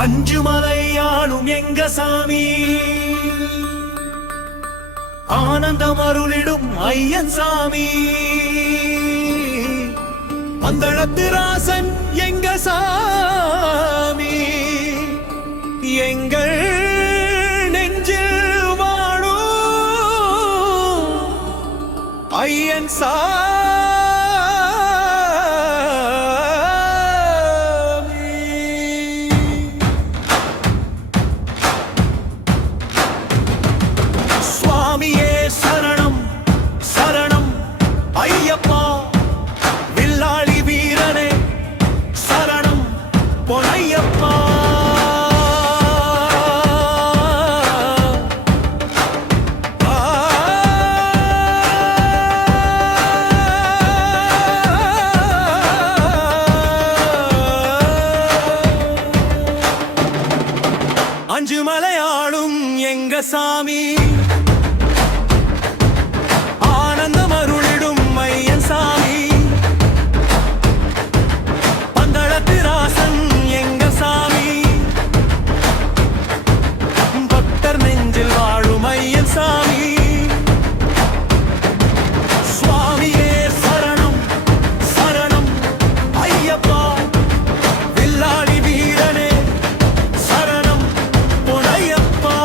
அஞ்சுமலை ஆளும் எங்க சாமி, ஆனந்தம் அருளிடும் ஐயன் சாமி, பந்தளத்து ராசன் எங்க சாமி, எங்கள் நெஞ்சில் வாழும் ஐயன் சாமி. சுவாமியே சரணம் சரணம் ஐயப்பா, வில்லாளி வீரனே சரணம் பொன்னையப்பா. அஞ்சுமலை ஆளும் எங்க சாமி, ஆனந்தம் அருளிடும் ஐயன் சாமி, பந்தளத்து ராசன் எங்க சாமி, பக்தர் நெஞ்சில் வாழும் ஐயன் சாமி. சுவாமியே சரணம் சரணம் ஐயப்பா, வில்லாளி வீரனே சரணம் பொன்னையப்பா.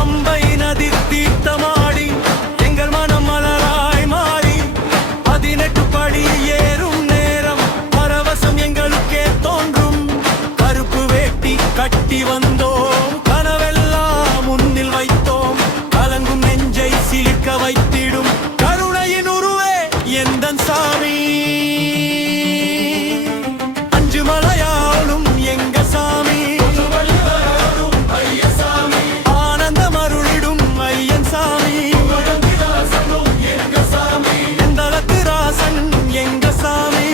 அம்பை நதி தீர்த்தமாடி எங்கள் மனம் மலராய் மாறி 18 படி ஏறும் நேரம் பரவசம் எங்களுக்கே தோன்றும். கருப்பு வேட்டி கட்டி வந்தோம், கனவெல்லாம் முன்னில் வைத்தோம், கலங்கும் நெஞ்சை சிலிர்க்க வைத்திடும் கருணையின் உருவே எந்தன் சாமி. அஞ்சுமலையாளும் எங்க சாமி, ஆனந்தம் அருளிடும் ஐயன் சாமி, எந்தளத்து ராசன் எங்க சாமி,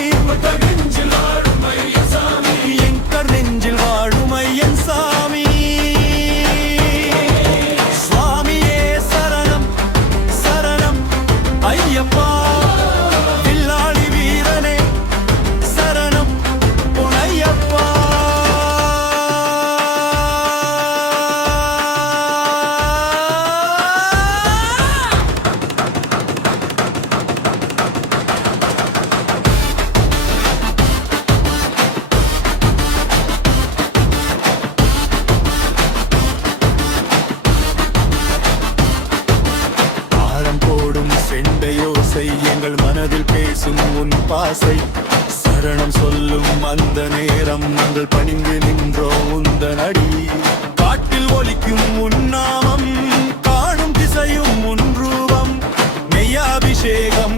எங்கர் நெஞ்சில் வாழும் ஐயன் சாமி. சுவாமியே சரணம் சரணம் ஐயப்பா, வில்லாளி வீரனே சரணம் பொன்னையப்பா. தாளம் போடும் செண்டையோசை எங்கள் மனதில் பேசும் உன் பாசை, சரணம் சொல்லும் அந்த நேரம் நாங்கள் பணிந்து நின்றோம் உந்தன் அடி. காட்டில் ஒலிக்கும் உன் நாமம், காணும் திசையும் உன் ரூபம், மெய்யாபிஷேகம்